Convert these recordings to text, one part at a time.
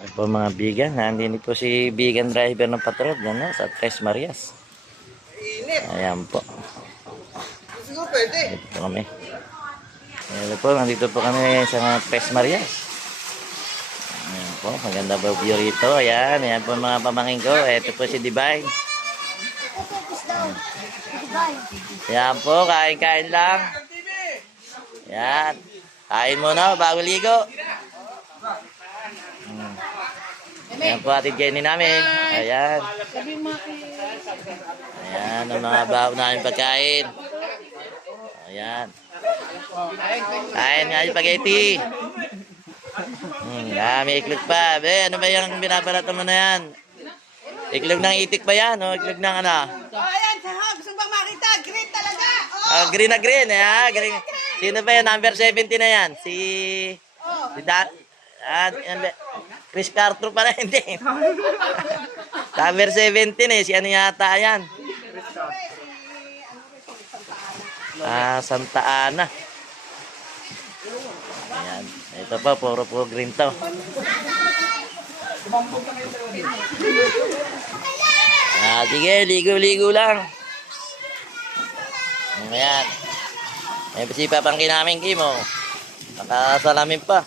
Ano po mga bigan, nandito po si bigan driver ng patrol yan, sa Tres Marias. Ayan po. Dito po kami. Ayan po, nandito po kami sa Tres Marias. Ayan po, maganda po view rito. Ayan, ayan po mga pamangkin ko. Ito po si Divine. Ayan po, kain-kain lang. Ayan. Kain muna bago ligo. Ayan po atid kainin namin. Ayan. Ayan ang mga baon namin pagkain. Ayan. Kain nga yung spaghetti. May iklog pa. Be, ano ba yung binabalatan mo na yan? Iklog ng itik ba yan? O iklog ng ano? Ayan, sahog. Gusto bang makita? Green talaga. Green na green. Green. Sino ba yan? Number 70 na yan. Si Chris Carter pala. Hindi. Number 17 eh. Si ano yata yan? Santa Ana. Ayan. Ito pa, puro green to. Sige, ligo-ligo lang. Ayan. May pasipa pang kinaming Kim, oh. Nakasalamin pa.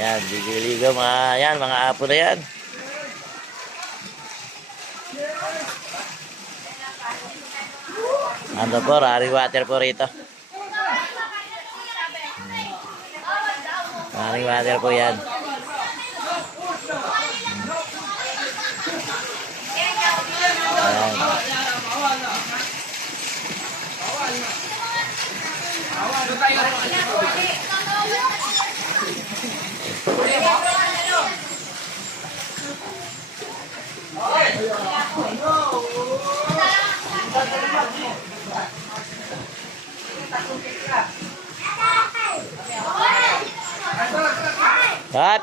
Ayan, ligo-ligo mga apo na yan. Ano po, running water po rito. Running water po yan. Ayan. Cut.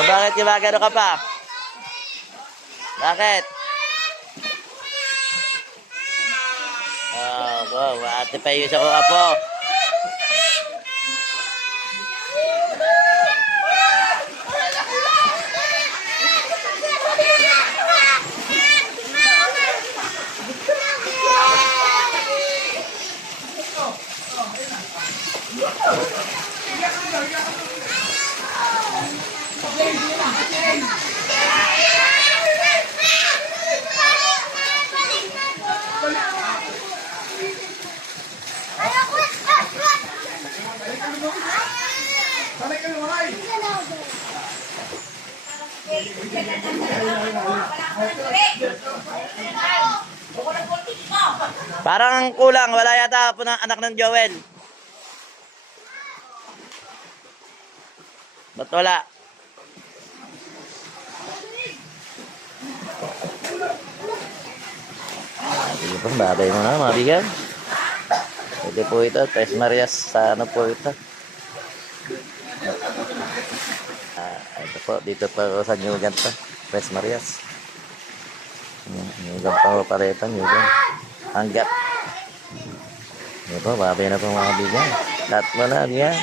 Bakit gumagano ka pa? Bakit? Wow, ate pa yung isa ko apo. Parang kulang, wala yata po ng anak ng Joel. Ba't wala? Sige po, bagay mo na mga bigan. Ito po ito, Tres Marias sa ano po ito. Ito po, dito po sa Nyugan pa, Tres Marias. Nyugan pa po pala ito, Nyugan. Hanggat. Ito po, bagay na po mga bigan. Lahat mo na, bigan.